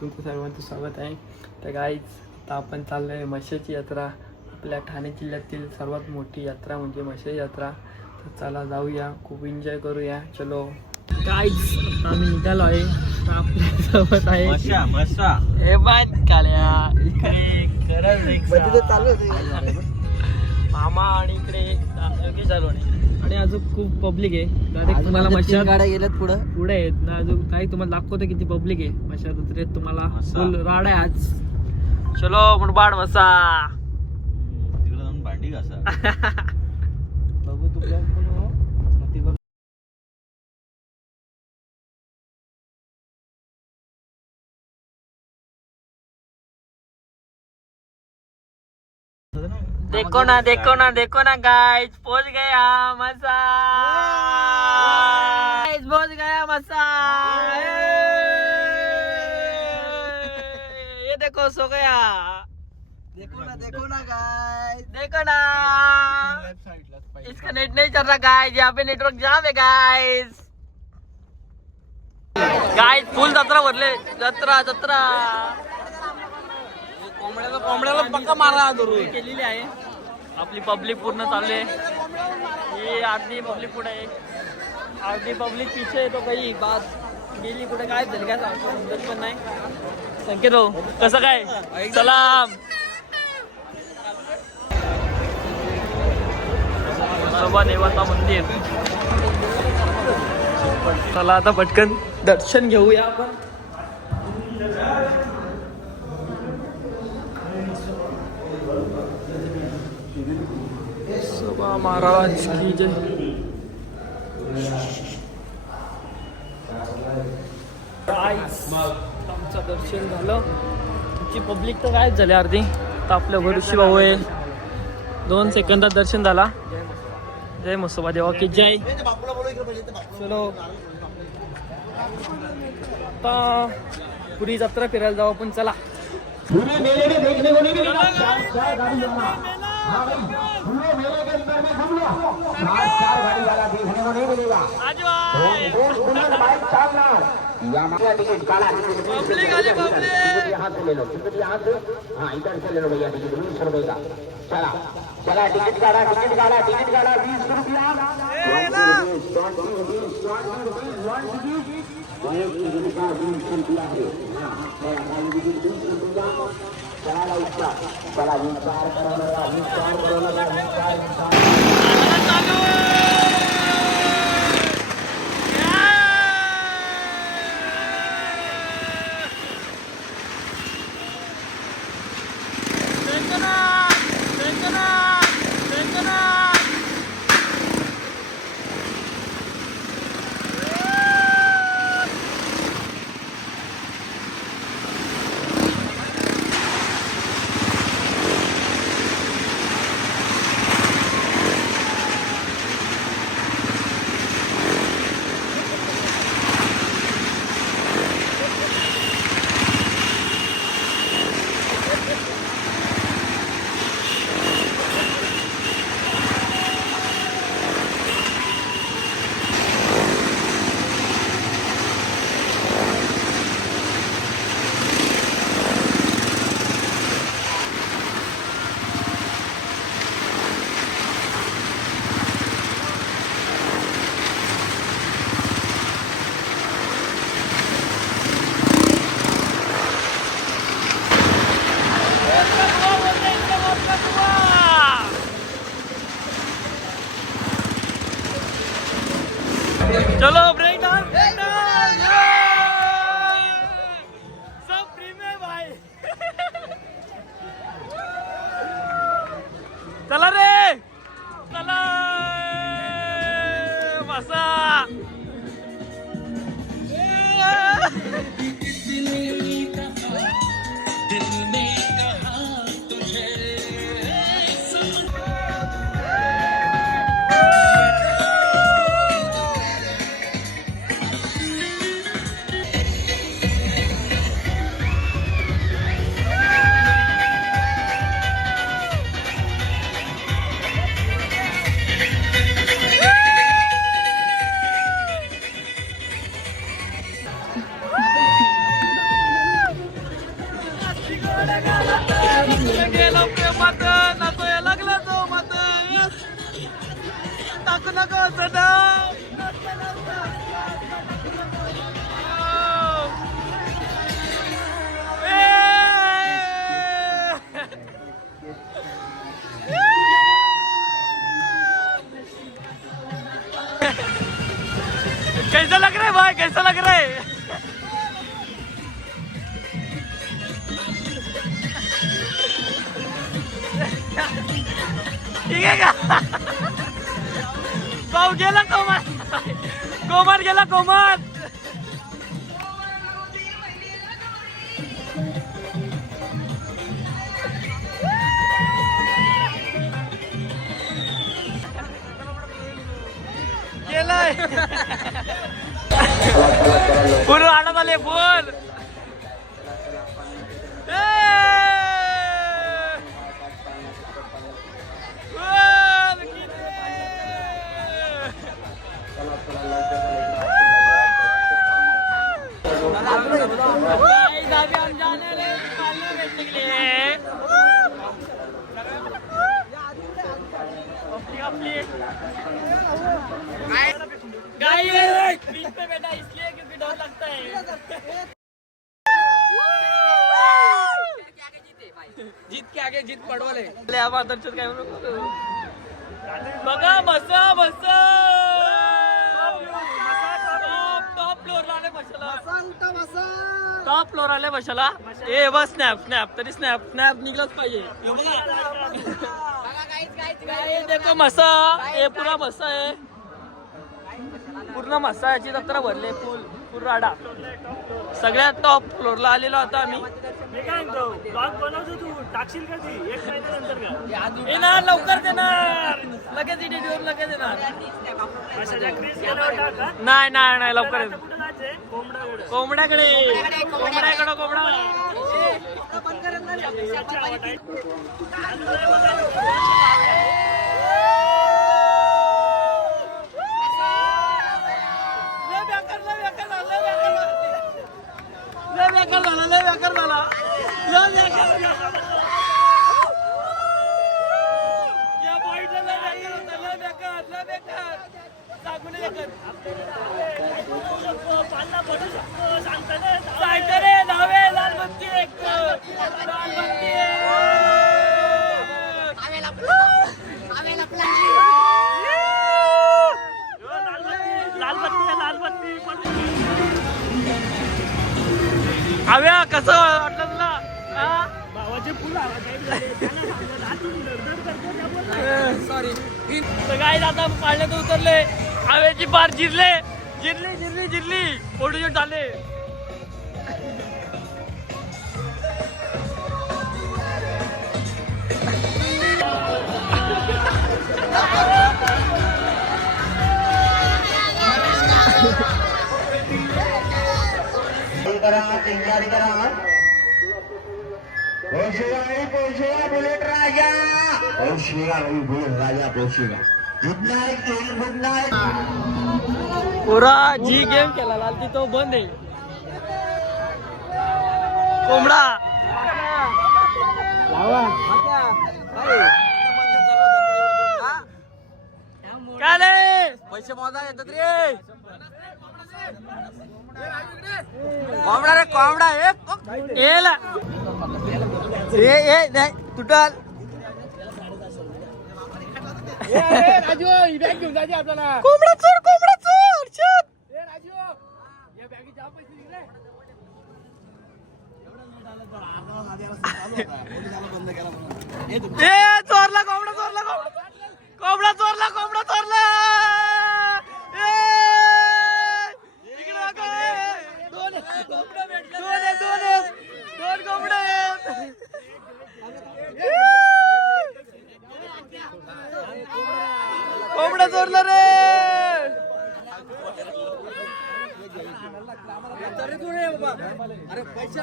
तुमचं सर्वांचं स्वागत आहे. तर गाईज आता आपण चाललो आहे म्हशीची यात्रा. आपल्या ठाणे जिल्ह्यातील सर्वात मोठी यात्रा म्हणजे म्हशी यात्रा. तर चला जाऊया खूप एन्जॉय करूया. चलो. आता आम्ही निघालो आहे आपल्यासोबत आहे. मशा मशा. हे बाय काल्या इकडे रिक्षा. मामा आणि इकडे योगेश अलोणे आणि अजून खूप पब्लिक आहे. डायरेक्ट तुम्हाला मशात गाड्या गेल्यात पुढं. पुढे आहेत. ना अजून काही तुम्हाला दाखवतो किती पब्लिक आहे. मशा जत्रेत तुम्हाला. फुल राड आहे आज. चलो मुडबाड मसा. तिकडे जाऊन भांडी घासा. बघू तू देखो ना देखो ना देखो ना गाइस पहुंच गया मसा गाइस पहुंच गया मसा ये देखो सो गया। देखो ना देखो ना गाइस देखो ना। इसका नेट नहीं चल रहा गाइस यहाँ पे नेटवर्क जाम है गाइस गाइस फुल जत्रा भरले। जत्रा जत्रा। कोंबड्याला कोंबड्याला पक्का मारा केलेली आहे. आपली पब्लिक पूर्ण चालू आहे. ही अर्धी पब्लिक पुढे आहे? अर्धी पब्लिक पिछे येतो काही. बात गेली कुठे? काय झाली? काय सांगतो? समजत पण नाही. संकेत भाऊ कसं काय? सलाम सभा देवाचा मंदिर. चला आता पटकन दर्शन घेऊया आपण. सभा महाराज की जय आमचं दर्शन झालं. तुमची पब्लिक तर गायब झाली अर्धी. तर आपल्या भरुशी भाऊ आहे दोन सेकंदात दर्शन झाला. जय मसोबा देवा की जय. चलो. आता पुरी जत्रा फिरायला जाऊ आपण चला. पूरे मेले में देखने को नहीं मिलेगा। चार चार गाड़ी जाना हाँ भाई पूरे मेले के अंदर में हम या मांगा टिकट काला टिकट पब्लिक आली, पब्लिक। टिकट यहाँ से ले भैया टिकट बीस रुपए का चला चला टिकट काटा टिकट काटा टिकट काटा बीस रुपया चला विचार करो विचार करो विचार विचार कोमर गेला कोमर गेलाय. पूर्ण आणत आले बोल. बैठा इसलिए क्योंकि डर लगता है। जीत के आगे जीत पडवले आबा दर्शन काय म्हणू टॉप फ्लोर आले बसला ए बस स्नॅप स्नॅप तरी स्नॅप स्नॅप निघलंच पाहिजे. देखो मसा ए पुरा मसा आहे. पूर्ण मसाची जत्रा भरले फुल पूर्ण राडा. सगळ्यात टॉप फ्लोरला आलेलो आता आम्ही. येणार लवकर देणार. लगेच इडिओ लगेच येणार नाही नाही लवकर आता येणार. कुठं जायचंय कोंबडाकडे कोंबड्याकडे. कोंबड्याकडे कोंबडा याची आवड आहे. लय बेकार, लय बेकार झाला, काय आता पाण्यात उतरले. हवेची पार जिरले. जिरली जिरली जिरली. फोटोशूट झाले. करा तयारी करा पोशिगा पोशिगा बुलेट राजा पोशिगा बुलेट राजा पोशिगा पुरा जी गेम केला लाल तो बंद आहे. कोंबडा. काय रे? पैसे मोजा येतात रे. कोंबडा रे कोंबडा ए नाही तुटल. राजू ही बॅग घेऊन जायची आपल्याला. कोंबडा चोर कोंबडा चोर हर्षद. ए चोरला कोंबडा चोरला कोंबडा. कोंबडा चोरला कोंबडा चोरला ए इकडे बघा, ए. दोन दोन आहेत, दोन आहेत. दोन कोंबडे आहेत. कोंबडा चोरला रे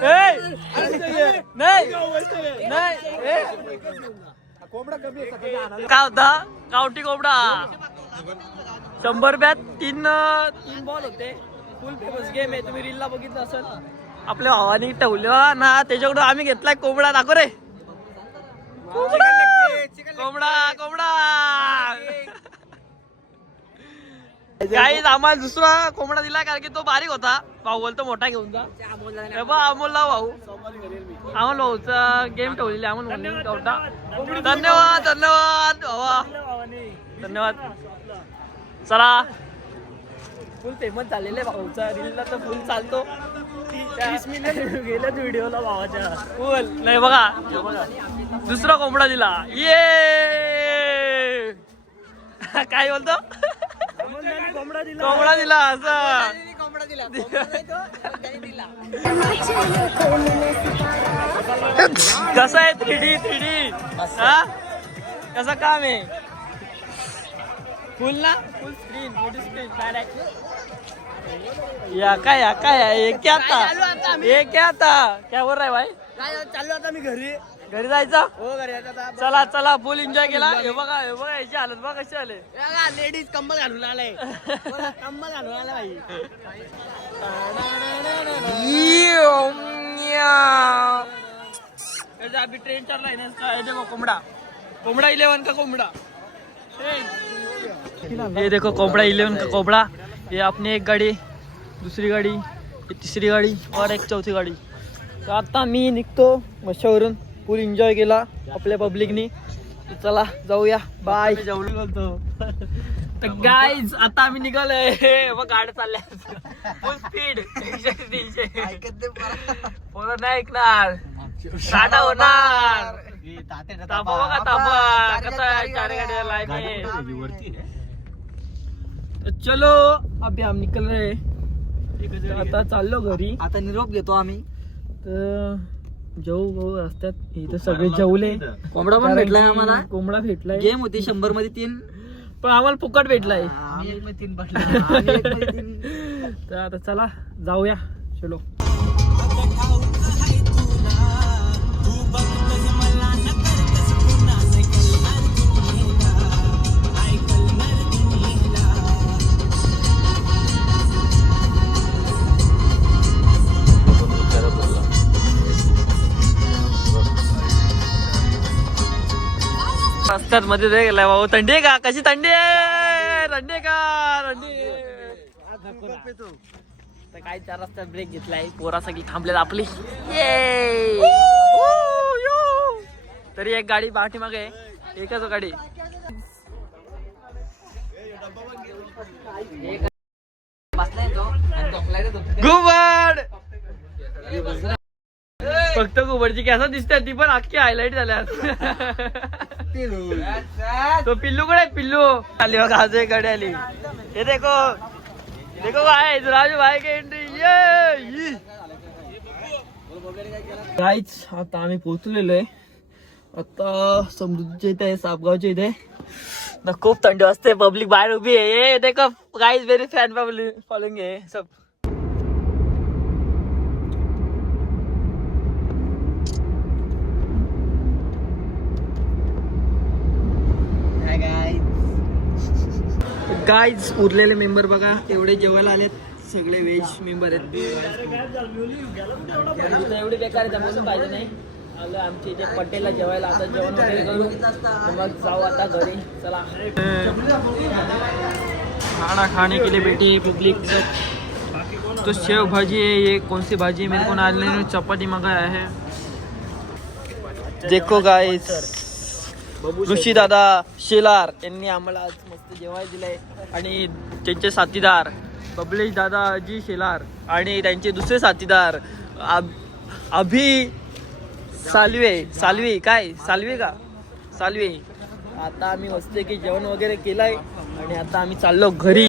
ए, नाही नाही ए. काय होता? गावठी कोंबडा. शंभर रुपयात तीन तीन बॉल होते. फुल फेमस गेम आहे. तुम्ही रीलला बघितलं असेल. आपल्या भावानी ठेवलं ना त्याच्याकडून आम्ही घेतलाय कोंबडा. दाखव रे. कोंबडा. कोंबडा! काही आम्हाला दुसरा कोंबडा दिला कारण की तो बारीक होता. भाऊ बोलतो मोठा घेऊन जा. अमोलला भाऊ. अमोल भाऊचा गेम ठेवलेली अमोल होता धन्यवाद धन्यवाद. भावा. धन्यवाद. चला. फुल फेमस झालेले भाऊचा. रीलला तर फुल चालतो. तीस मिलियन गेल्याच व्हिडिओला भावाच्या. फुल नाही बघा. दुसरा कोंबडा दिला. ये काय बोलतो? कोंबडा दिला. कोंबडा दिला असं. कसं आहे थ्री डी थ्री डी हा? कसं काम आहे? फुल ना? फुल स्क्रीन मोठी स्क्रीन काय या काय या काय या? ये क्या था ये क्या था क्या बोल रहा है भाई? काय चाललो आता मी घरी? घरी जायचं? हो घरी चला चला फुल एन्जॉय केला. हे बघा हे बघा याची हालत बघा कशी आले लेडीज कंबल घालून आलाय. कंबल घालून आला भाई अभी ट्रेन चल रहा है ना इसका ये देखो कोमड़ा कोमड़ा इलेवन का कोमड़ा ये देखो कोमड़ा इलेवन का कोमड़ा ये अपनी एक गाडी दुसरी गाडी तिसरी गाडी और एक चौथी गाडी. तर आता मी निघतो मशावरून. फुल एन्जॉय केला आपल्या पब्लिकनी. चला जाऊया. बाय तर गाईज आता आम्ही निघालोय. मग गाड्या चालल्या. फुल स्पीड पोरं नाही ऐकणार. साधा होणार. तापा बघा तापा कसा आहे? चार गाड्या लाईन आहे. वरती आहे. तर चलो अभी हम निकल रहे. तर आता चाललो घरी. आता निरोप घेतो आम्ही. तर जाऊ भाऊ रस्त्यात इथं सगळे जेवले. कोंबडा पण कारण भेटलाय की आम्हाला. कोंबडा भेटलाय. गेम होती शंभरमध्ये तीन. पण आम्हाला फुकट भेटलाय. आम्ही एक मध्ये तीन तर आता चला जाऊया. चलो. रस्त्यात मध्ये ते गेलाय भाऊ. थंडी आहे का? कशी थंडी आहे? थंडी आहे का? थंडी तर काय चार रस्त्यात ब्रेक घेतलाय. पोरा सगळी थांबलेत आपली. तरी एक गाडी पाठीमागे एकच हो गाडी. गुबड! फक्त घुबडची कॅसा दिसते ती पण अख्खी हायलाइट झाल्या तो पिल्लू कडे पिल्लू. आली बघा आज कडे आली. हे देखो. देखो भाई राजू भाई एंट्री ये आता आम्ही पोहोचलेलो आहे. आता समृद्धीच्या इथे आहे सापगावच्या इथे. ना खूप थंडी वाजते पब्लिक बाहेर उभी आहे. देखो guys very fan public following आहे. सब गाईज उरलेले मेंबर बघा एवढे जेवायला आलेत. सगळे व्हेज मेंबर आहेत. एवढी बेकार आहे पाहिजे नाही. आलं आमच्या इथे पटेलला जेवायला आता जेवण वगैरे करू. मग जाऊ आता घरी. चला. खाना खाने के लिए बेटी पब्लिक तो शेव भाजी है ये कौन सी भाजी है? मेरे को नाल चपाती मंगाया है। देखो गाइस ऋषी दादा शेलार यांनी आम्हाला आज मस्त जेवाय दिलंय. आणि त्यांचे साथीदार बबलेश दादाजी शेलार आणि त्यांचे दुसरे साथीदार अभि सालवे. सालवी काय? सालवे का? सालवे. आता आम्ही मस्त की जेवण वगैरे केलंय आणि आता आम्ही चाललो घरी.